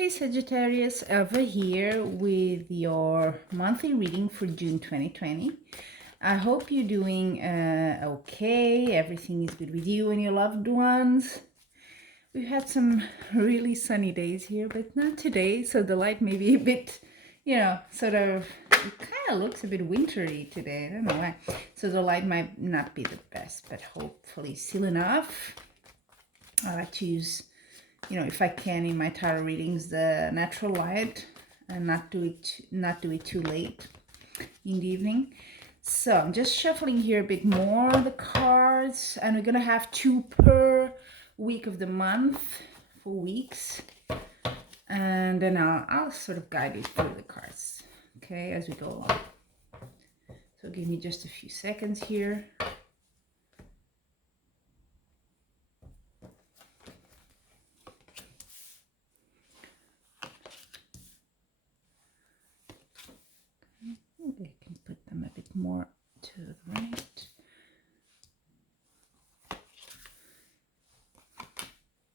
Hey Sagittarius, over here with your monthly reading for June 2020. I hope you're doing okay, everything is good with you and your loved ones. We've had some really sunny days here, but not today, so the light may be a bit, sort of, it kind of looks a bit wintry today, I don't know why. So the light might not be the best, but hopefully still enough. I like to use, if I can in my tarot readings, the natural light and not do it too late in the evening. So I'm just shuffling here a bit more the cards, and we're gonna have 2 per week of the month for weeks, and then I'll sort of guide you through the cards, okay, as we go along. So give me just a few seconds here. I can put them a bit more to the right.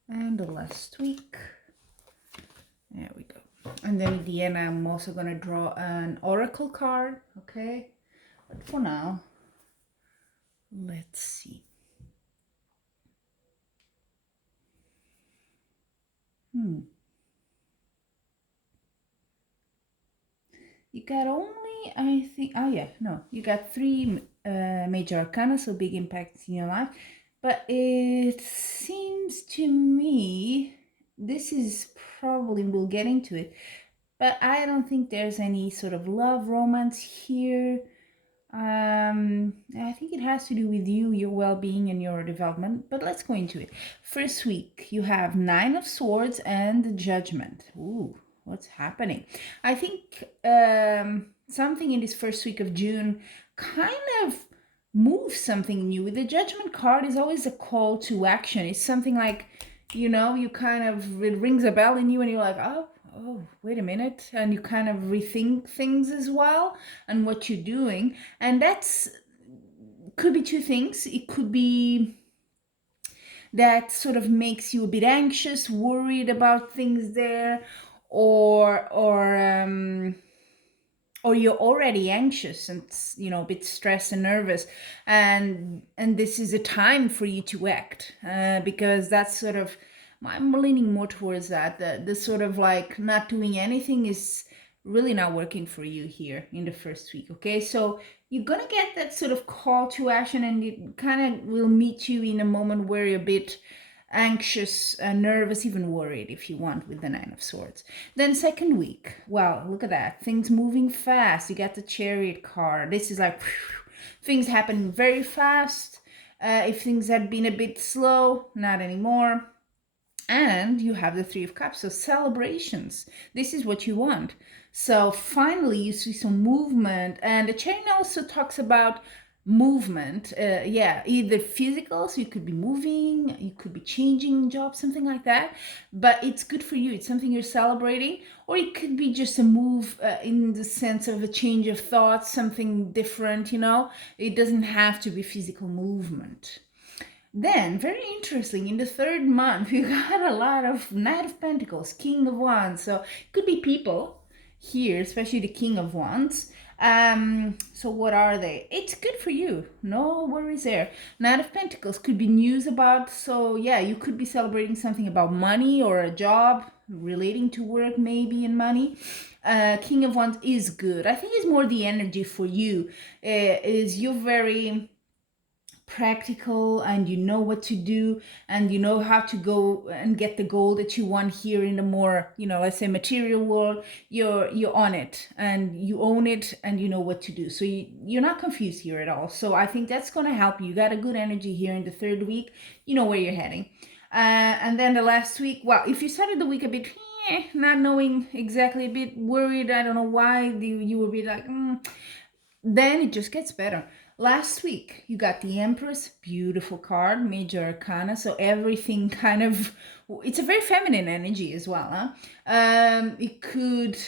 And the last week. There we go. And then at the end, I'm also going to draw an oracle card, okay? But for now, let's see. You got only, I think, you got 3 major arcana, so big impacts in your life. But it seems to me, this is probably, we'll get into it, but I don't think there's any sort of love, romance here. I think it has to do with you, your well-being and your development, but let's go into it. First week, you have 9 of Swords and the Judgment. Ooh, what's happening? I think something in this first week of June kind of moves something in you. With the Judgment card is always a call to action. It's something like, you kind of, it rings a bell in you and you're like, oh, wait a minute, and you kind of rethink things as well and what you're doing. And that's could be 2 things. It could be that sort of makes you a bit anxious, worried about things there, or you're already anxious and a bit stressed and nervous, and this is a time for you to act, because that's sort of, I'm leaning more towards that. The sort of like not doing anything is really not working for you here in the first week, okay? So you're gonna get that sort of call to action, and it kind of will meet you in a moment where you're a bit anxious, nervous, even worried if you want, with the 9 of Swords. Then second week, well, look at that, things moving fast. You got the Chariot card. This is like things happen very fast. If things had been a bit slow, not anymore. And you have the 3 of Cups, so celebrations. This is what you want. So finally you see some movement, and the Chariot also talks about movement, either physical, so you could be moving, you could be changing jobs, something like that, but it's good for you, it's something you're celebrating. Or it could be just a move, in the sense of a change of thoughts, something different, it doesn't have to be physical movement. Then, very interesting, in the 3rd month, you got a lot of Knight of Pentacles, King of Wands. So it could be people here, especially the King of Wands. So what are they? It's good for you. No worries there. Knight of Pentacles could be news about, so yeah, you could be celebrating something about money or a job relating to work, maybe, and money. King of Wands is good. I think it's more the energy for you. Is you're very practical, and you know what to do, and you know how to go and get the goal that you want here in the more, let's say, material world. You're on it, and you own it, and you know what to do, so you're not confused here at all. So I think that's going to help you. You got a good energy here in the 3rd week. You know where you're heading. And then the last week, well, if you started the week a bit not knowing exactly, a bit worried, I don't know why, you will be like, then it just gets better. Last week, you got the Empress, beautiful card, major arcana, so everything kind of, it's a very feminine energy as well, huh? It could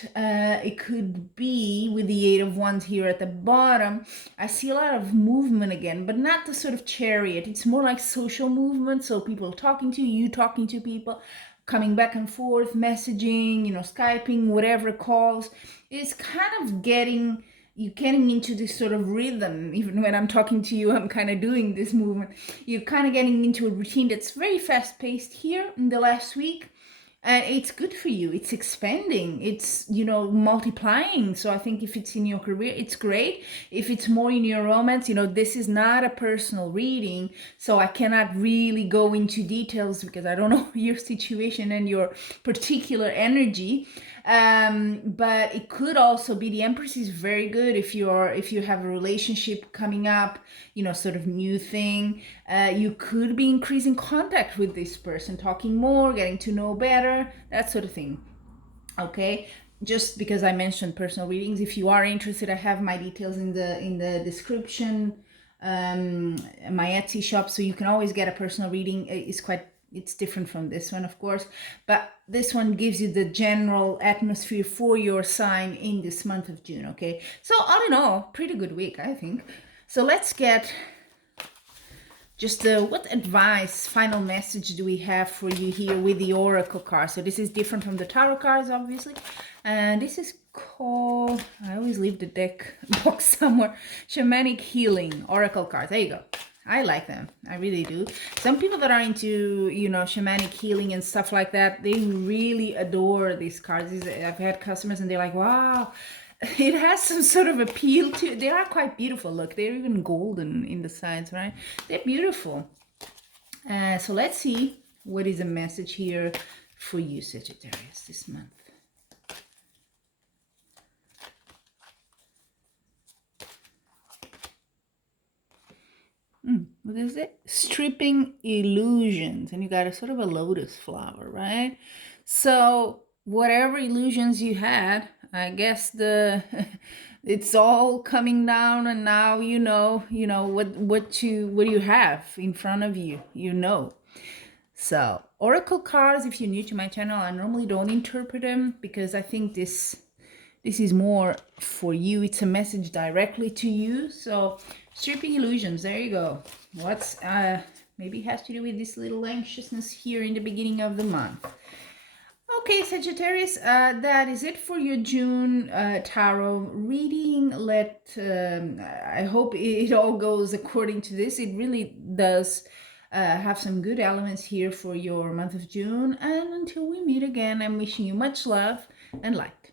be with the 8 of Wands here at the bottom. I see a lot of movement again, but not the sort of Chariot. It's more like social movement, so people talking to you, talking to people. coming back and forth, messaging, Skyping, whatever calls. It's kind of you're getting into this sort of rhythm. Even when I'm talking to you, I'm kind of doing this movement. You're kind of getting into a routine that's very fast paced here in the last week. And it's good for you. It's expanding. It's, multiplying. So I think if it's in your career, it's great. If it's more in your romance, this is not a personal reading. So I cannot really go into details because I don't know your situation and your particular energy. But it could also be the Empress is very good if you have a relationship coming up, sort of new thing. You could be increasing contact with this person, talking more, getting to know better, that sort of thing. Okay, just because I mentioned personal readings, if you are interested, I have my details in the description, my Etsy shop, so you can always get a personal reading. It's different from this one, of course, but this one gives you the general atmosphere for your sign in this month of June. Okay, so all in all, pretty good week, I think. So let's get just what advice, final message do we have for you here with the Oracle cards? So this is different from the Tarot cards, obviously. And this is called, I always leave the deck box somewhere, Shamanic Healing Oracle cards. There you go. I like them. I really do. Some people that are into, shamanic healing and stuff like that, they really adore these cards. I've had customers and they're like, wow, it has some sort of appeal to it. They are quite beautiful. Look, they're even golden in the sides, right? They're beautiful. So let's see what is a message here for you, Sagittarius, this month. What is it? Stripping illusions. And you got a sort of a lotus flower, right? So whatever illusions you had, I guess it's all coming down, and now you know what you have in front of you, So Oracle cards, if you're new to my channel, I normally don't interpret them because I think this is more for you. It's a message directly to you. So stripping illusions, there you go. What's maybe it has to do with this little anxiousness here in the beginning of the month. Okay, Sagittarius, that is it for your June tarot reading. I hope it all goes according to this. It really does have some good elements here for your month of June. And until we meet again, I'm wishing you much love and light.